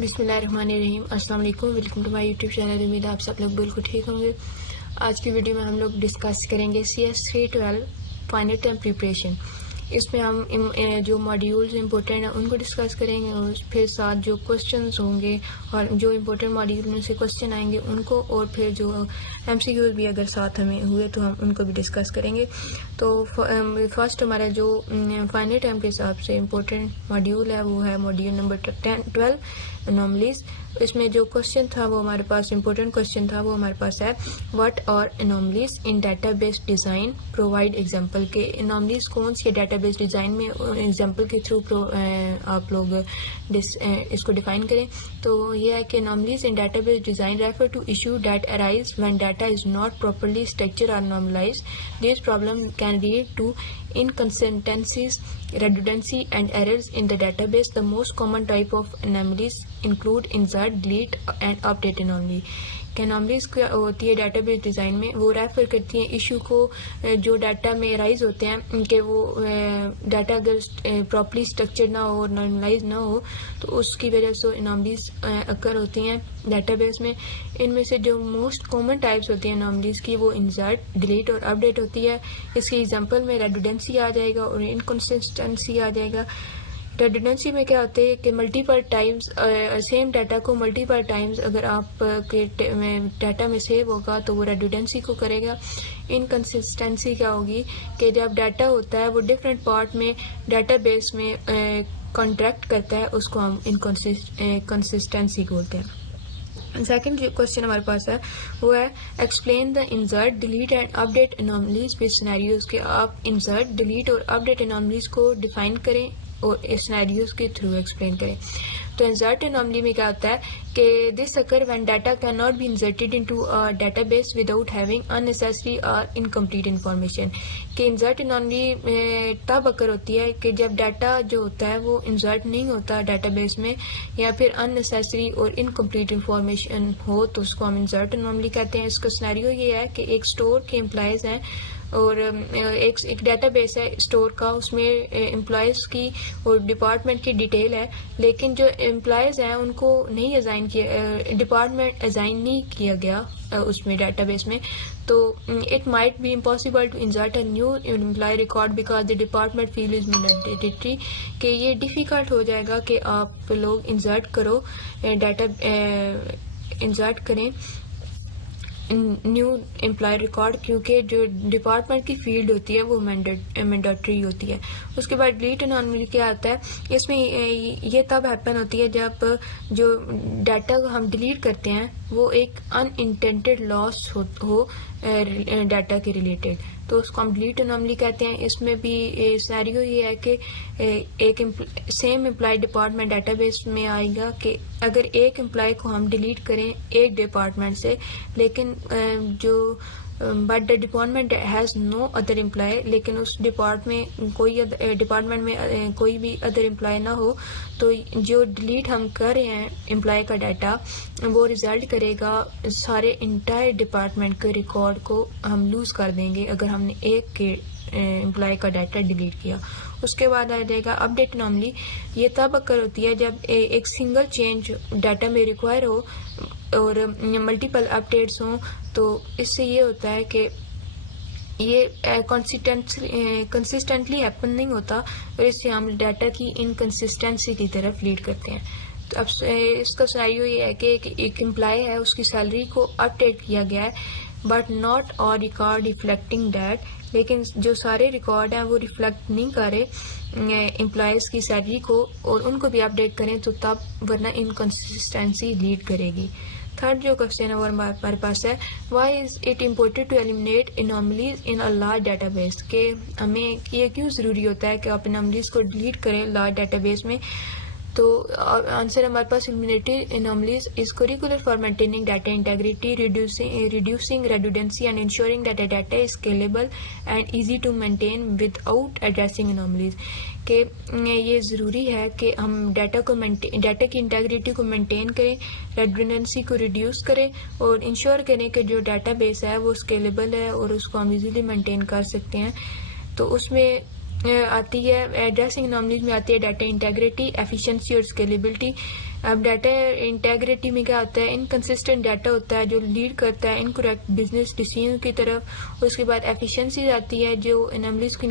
बिस्मिल्लाहिर्रहमानिर्रहीम। अस्सलाम वालेकुम, welcome to my YouTube channel. उम्मीद है आप सब लोग बिल्कुल ठीक होंगे। आज की वीडियो में हम लोग डिस्कस करेंगे CS312 फाइनल टर्म प्रिपरेशन। इसमें हम जो मॉड्यूल्स इंपॉर्टेंट हैं उनको डिस्कस करेंगे और फिर साथ जो क्वेश्चंस होंगे और जो इंपॉर्टेंट मॉड्यूल में से क्वेश्चन आएंगे उनको, और फिर जो MCQs भी अगर साथ हमें हुए तो हम उनको भी डिस्कस करेंगे। तो फर्स्ट हमारा जो फाइनल टर्म के हिसाब से इम्पोर्टेंट मॉड्यूल है वो है मॉड्यूल नंबर 12 एनॉमलीज। इसमें जो क्वेश्चन था वो हमारे पास इम्पोर्टेंट क्वेश्चन था वो हमारे पास है what are anomalies in database design, provide example. के एनॉमलीज कौन सी डेटाबेस डिज़ाइन में एग्जांपल के थ्रू आप लोग इसको डिफाइन करें। तो ये है कि anomalies in database design refer to issue that arise when data is not properly structured और normalized. This problem can lead to inconsistencies, redundancy and errors in the database. The most common type of anomalies include insert, delete and update anomaly. Anomalies क्या होती है database design में, वो refer करती हैं issue को जो डाटा में राइज होते हैं कि वो डाटा अगर प्रॉपर्ली स्ट्रक्चर्ड ना हो और नॉर्मलाइज ना हो तो उसकी वजह से एनॉमलीज अकर होती हैं डेटाबेस में। इनमें से जो मोस्ट कॉमन टाइप्स होती हैं एनॉमलीज की वो इंसर्ट, डिलीट और अपडेट होती है। इसके एग्जांपल में रेडुडेंसी आ जाएगा और इनकंसिस्टेंसी आ जाएगा। रेडुडेंसी में क्या होता है कि मल्टीपल टाइम्स सेम डाटा को मल्टीपल टाइम्स अगर आप के डाटा में सेव होगा तो वो रेडुडेंसी को करेगा। इनकंसिस्टेंसी क्या होगी कि जब डाटा होता है वो डिफरेंट पार्ट में डाटाबेस में कॉन्ट्रैक्ट करता है, उसको हम इनकंसिस्टेंसी बोलते हैं। सेकंड जो क्वेश्चन हमारे पास है वो है explain the insert, delete and update anomalies with scenarios. के आप इंसर्ट, डिलीट और अपडेट एनॉमलीज को डिफाइन करें और सिनेरियोज के थ्रू एक्सप्लेन करें। तो इंसर्ट एनॉमली में क्या होता है कि this occur when data can not be inserted into a database without having unnecessary और इनकम्प्लीट इंफॉर्मेशन। कि इंसर्ट एनॉमली तब अकर होती है कि जब डाटा जो होता है वो इंसर्ट नहीं होता डेटाबेस में या फिर अननेसेसरी और इनकम्प्लीट इंफॉर्मेशन हो तो उसको हम इंसर्ट एनॉमली कहते हैं। इसका सिनेरियो ये है कि एक स्टोर के एम्प्लॉयज़ हैं और एक डेटाबेस है स्टोर का, उसमें एम्प्लॉयज़ की और डिपार्टमेंट की डिटेल है, लेकिन जो एम्प्लॉयज़ हैं उनको नहीं असाइन किया, डिपार्टमेंट असाइन नहीं किया गया उसमें डेटाबेस में। तो it might be impossible to insert a new employee record because the department field is mandatory. कि ये डिफ़िकल्ट हो जाएगा कि आप लोग इंसर्ट करो डाटा इंसर्ट करें न्यू एम्प्लॉय रिकॉर्ड, क्योंकि जो डिपार्टमेंट की फील्ड होती है वो मैंडेटरी होती है। उसके बाद डिलीट एनॉमली क्या आता है, इसमें ये तब हैपन होती है जब जो डाटा हम डिलीट करते हैं वो एक अनइंटेंडेड लॉस हो डाटा के रिलेटेड, तो उसको हम डिलीट एनॉमली कहते हैं। इसमें भी सिनेरियो ये है कि एक सेम एम्प्लॉय डिपार्टमेंट डाटाबेस में आएगा कि अगर एक एम्प्लॉय को हम डिलीट करें एक डिपार्टमेंट से, लेकिन जो but the department has no other employee, लेकिन उस डिपार्टमेंट में कोई भी अदर एम्प्लॉय ना हो, तो जो डिलीट हम कर रहे हैं एम्प्लॉय का डाटा वो रिजल्ट करेगा सारे इंटायर डिपार्टमेंट के रिकॉर्ड को हम लूज़ कर देंगे अगर हमने एक के एम्प्लॉय का डाटा डिलीट किया। उसके बाद आ जाएगा अपडेट एनॉमली। ये तब अकर होती है जब एक सिंगल चेंज डाटा में रिक्वायर हो और मल्टीपल अपडेट्स हों। तो इससे ये होता है कि ये कंसिस्टेंटली हैपन नहीं होता और इससे हम डाटा की इनकंसिस्टेंसी की तरफ लीड करते हैं। तो अब इसका सिनेरियो ये है कि एक एम्प्लॉय है, उसकी सैलरी को अपडेट किया गया है but not all record reflecting that, लेकिन जो सारे रिकॉर्ड हैं वो रिफ्लेक्ट नहीं कर रहे एम्प्लॉयज़ की सैलरी को और उनको भी अपडेट करें तो तब, वरना इनकंसिस्टेंसी लीड करेगी। थर्ड जो क्वेश्चन है वो हमारे पास है why is it important to eliminate anomalies in a large database. के हमें ये क्यों ज़रूरी होता है कि आप एनॉमलीज को डिलीट करें लार्ज डाटाबेस में। तो आंसर हमारे पास eliminated anomalies is curricular for maintaining data integrity, reducing redundancy and ensuring that the data is scalable and easy to maintain without addressing anomalies। कि ये ज़रूरी है कि हम डाटा की इंटेग्रिटी को मेंटेन करें, रेडुडेंसी को रिड्यूस करें और इंश्योर करें कि जो डाटा बेस है वो स्केलेबल है और उसको हम इजीली मेंटेन कर सकते हैं। तो उसमें आती है एड्रेसिंग एनॉमलीज में आती है डाटा इंटेग्रिटी, एफिशिएंसी और स्केलेबिलिटी। अब डाटा इंटेग्रिटी में क्या होता है, इनकंसिस्टेंट डाटा होता है जो लीड करता है इनकरेक्ट बिजनेस डिसीजन की तरफ। उसके बाद एफिशिएंसी आती है जो एनॉमलीज को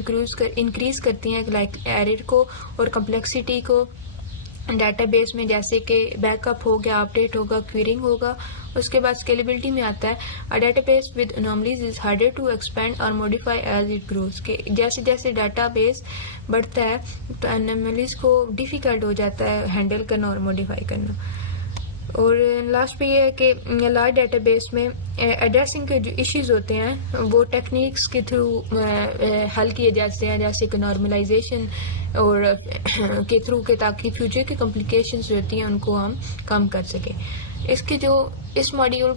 इंक्रीज करती हैं लाइक एरर को और कम्प्लेक्सिटी को डाटाबेस में, जैसे कि बैकअप हो गया, अपडेट होगा, क्वेरिंग होगा। उसके बाद स्केलेबिलिटी में आता है a database with anomalies is harder to expand और मॉडिफाई एज इट ग्रोज, के जैसे जैसे डाटाबेस बढ़ता है तो एनॉमलीज को डिफिकल्ट हो जाता है हैंडल करना और मॉडिफाई करना। और लास्ट पे ये है कि लार्ज डाटाबेस में एड्रेसिंग के जो इश्यूज होते हैं वो टेक्निक्स के थ्रू हल किए जाते हैं, जैसे कि नॉर्मलाइजेशन और के थ्रू के, ताकि फ्यूचर की कॉम्प्लिकेशंस जो होती हैं उनको हम कम कर सकें। इसके जो इस मॉड्यूल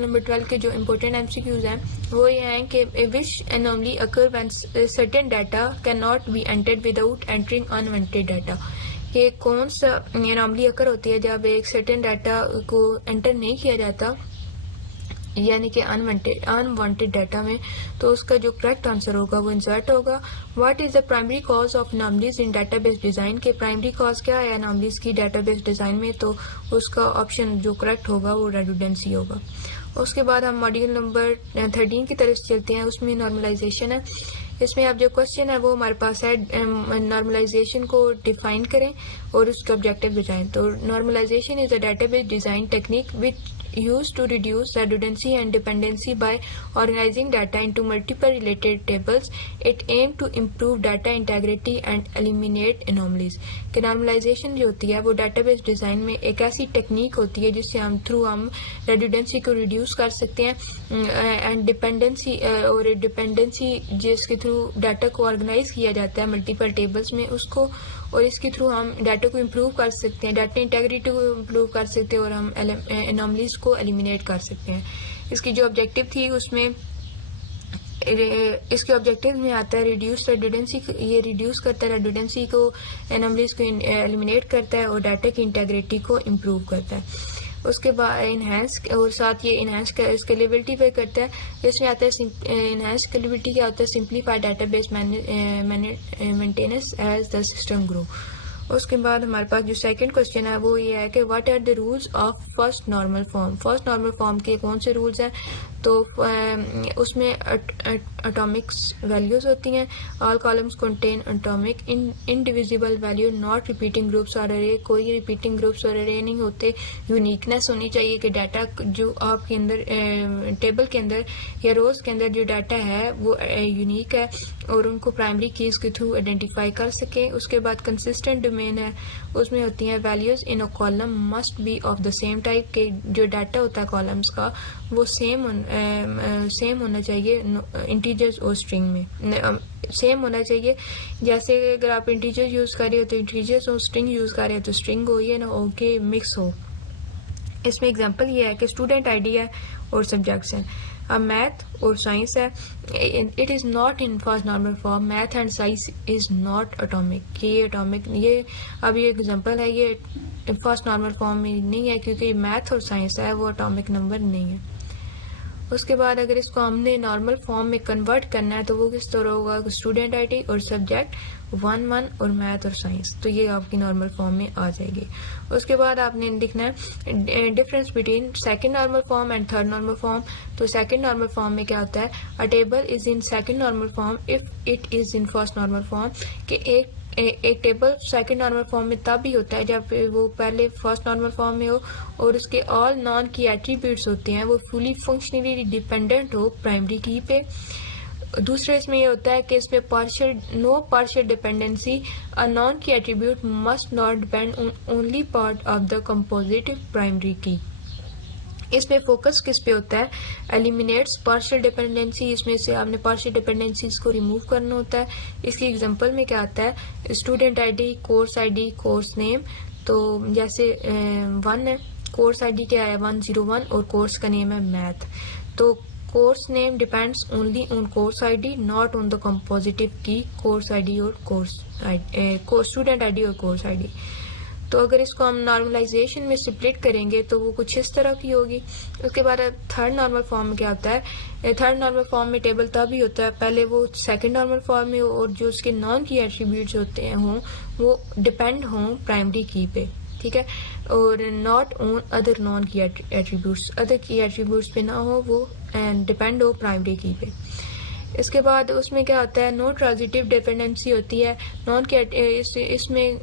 नंबर 12 के जो इम्पोर्टेंट एमसीक्यूज हैं वो ये हैं कि which anomaly occur when certain data can not be entered without entering unwanted data, कि कौन सा एनॉमली अकर होती है जब एक सर्टेन डाटा को एंटर नहीं किया जाता, यानी कि अनवांटेड डाटा में, तो उसका जो करेक्ट आंसर होगा वो इंसर्ट होगा। What is the primary cause of anomalies in database design, के प्राइमरी कॉज क्या है एनॉमलीज की डाटाबेस डिजाइन में, तो उसका ऑप्शन जो करेक्ट होगा वो रेडुडेंसी होगा। उसके बाद हम मॉड्यूल नंबर 13 की तरफ चलते हैं, उसमें नॉर्मलाइजेशन है। इसमें अब जो क्वेश्चन है वो हमारे पास है नॉर्मलाइजेशन को डिफाइन करें और उसका ऑब्जेक्टिव बताएं। तो normalization is a database design technique which used to reduce redundancy and dependency by organizing data into multiple related tables. It aimed to improve data integrity and eliminate anomalies. कि normalisation जो होती है वो database design में एक ऐसी technique होती है जिससे हम रेडुडेंसी को रिड्यूस कर सकते हैं एंड डिपेंडेंसी जिसके थ्रू डाटा को ऑर्गेनाइज किया जाता है मल्टीपल टेबल्स में उसको, और इसके थ्रू हम डाटा को इम्प्रूव कर सकते हैं, डाटा इंटेग्रिटी को इम्प्रूव कर सकते हैं और हम एनॉमलीज को एलिमिनेट कर सकते हैं। इसकी जो ऑब्जेक्टिव थी उसमें इसके ऑब्जेक्टिव में आता है रिड्यूस रेडुडेंसी, ये रिड्यूस करता है रेडुडेंसी को, एनॉमलीज को एलिमिनेट करता है और डाटा की इंटेग्रिटी को इम्प्रूव करता है। उसके बाद इनहेंस, और साथ ये इनहेंस स्केलेबिलिटी पे करता है। इसमें आता है इनहेंस स्केलेबिलिटी क्या होता है, simplified database maintenance as the system grow. उसके बाद हमारे पास जो सेकंड क्वेश्चन है वो ये है कि what are the rules of first normal form. First normal form के कौन से रूल्स हैं, तो उसमें एटॉमिक्स वैल्यूज होती हैं। All columns contain atomic indivisible value, not repeating groups और अरे, कोई रिपीटिंग ग्रुप्स और अरे नहीं होते। यूनिकनेस होनी चाहिए कि डाटा जो आपके अंदर टेबल के अंदर या रोज के अंदर जो डाटा है वो यूनिक है और उनको प्राइमरी कीज के थ्रू आइडेंटिफाई कर सके। उसके बाद कंसिस्टेंट डोमेन है, उसमें होती हैं values in a column must be of the same type, के जो डाटा होता है कॉलम्स का वो सेम होना चाहिए इंटीजर्स और स्ट्रिंग में सेम होना चाहिए। जैसे अगर आप इंटीजर यूज कर रहे हो तो इंटीजर्स और स्ट्रिंग यूज कर रहे हो तो स्ट्रिंग हो, ये ना हो कि मिक्स हो। इसमें एग्जांपल ये है कि स्टूडेंट आईडी है और सब्जेक्ट्स हैं। अब मैथ और साइंस है, it is not in first normal form, math and science is not atomic, ये एटॉमिक, ये अब ये एग्जांपल है, ये फर्स्ट नॉर्मल फॉर्म में नहीं है क्योंकि मैथ और साइंस है वो एटॉमिक नंबर नहीं है। उसके बाद अगर इसको हमने नॉर्मल फॉर्म में कन्वर्ट करना है तो वो किस तरह होगा, स्टूडेंट आईडी और सब्जेक्ट 1 और मैथ और साइंस, तो ये आपकी नॉर्मल फॉर्म में आ जाएगी। उसके बाद आपने लिखना है difference between second normal form and third normal form. तो सेकंड नॉर्मल फॉर्म में क्या होता है, अ table is in second normal form if it is in first normal form, कि एक टेबल सेकंड नॉर्मल फॉर्म में तब भी होता है जब वो पहले फर्स्ट नॉर्मल फॉर्म में हो और उसके ऑल नॉन की एट्रीब्यूट्स होते हैं वो फुली फंक्शनली डिपेंडेंट हो प्राइमरी की पे। दूसरे इसमें ये होता है कि इसमें no partial dependency, a non key attribute must not depend on only part of the compositive primary key. इसमें फोकस किस पे होता है, एलिमिनेट्स पार्शियल डिपेंडेंसी, इसमें से आपने पार्शियल डिपेंडेंसीज को रिमूव करना होता है। इसकी एग्जांपल में क्या आता है, स्टूडेंट आईडी, कोर्स नेम, तो जैसे 1 है, कोर्स आईडी क्या है 101 और कोर्स का नेम है मैथ, तो course name depends only on course ID not on the compositive key course ID और स्टूडेंट आईडी और कोर्स आईडी। तो अगर इसको हम नॉर्मलाइजेशन में स्प्लिट करेंगे तो वो कुछ इस तरह की होगी। उसके बाद थर्ड नॉर्मल फॉर्म में क्या होता है, थर्ड नॉर्मल फॉर्म में टेबल तभी होता है पहले वो सेकंड नॉर्मल फॉर्म में और जो उसके नॉन की एट्रीब्यूट्स होते हैं वो डिपेंड हों प्राइमरी की पे, ठीक है, और नॉट ऑन अदर नॉन की एट्रीब्यूट्स, अदर की एट्रीब्यूट्स पे ना हो वो एंड डिपेंड हो प्राइमरी की पे। इसके बाद उसमें क्या होता है, नो ट्रांजिटिव डिपेंडेंसी होती है, नॉन के इसमें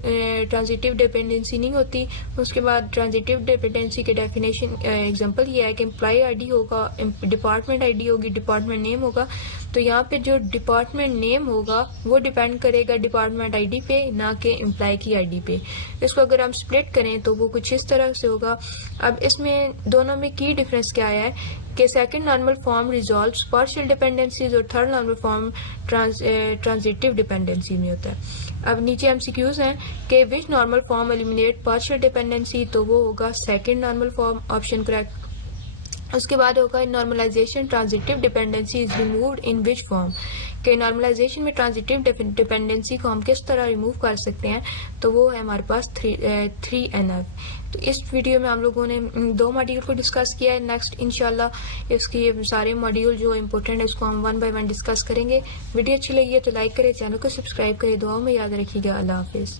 ट्रांजिटिव डिपेंडेंसी नहीं होती। उसके बाद ट्रांजिटिव डिपेंडेंसी के डेफिनेशन एग्जांपल ये है कि एम्प्लॉय आईडी होगा, डिपार्टमेंट आईडी होगी, डिपार्टमेंट नेम होगा। तो यहाँ पे जो डिपार्टमेंट नेम होगा वो डिपेंड करेगा डिपार्टमेंट आईडी पे, ना कि एम्प्लॉय की आईडी पे। इसको अगर हम स्प्लिट करें तो वो कुछ इस तरह से होगा। अब इसमें दोनों में की डिफरेंस क्या है कि second normal form resolves partial dependencies और third normal form transitive dependency में होता है। अब नीचे एमसीक्यूज हैं कि which normal form eliminate partial dependency, तो वो होगा second normal form, option correct. उसके बाद होगा normalization transitive dependency is removed in which form, कि नॉर्मलाइजेशन में ट्रांजिटिव डिपेंडेंसी को हम किस तरह रिमूव कर सकते हैं, तो वो है हमारे पास 3NF। तो इस वीडियो में हम लोगों ने 2 मॉड्यूल को डिस्कस किया है। नेक्स्ट इंशाल्लाह इसके सारे मॉड्यूल जो इम्पोर्टेंट है उसको हम 1 बाय 1 डिस्कस करेंगे। वीडियो अच्छी लगी है तो लाइक करें, चैनल को सब्सक्राइब करें, दुआओं में याद रखिएगा। अल्लाह हाफिज़।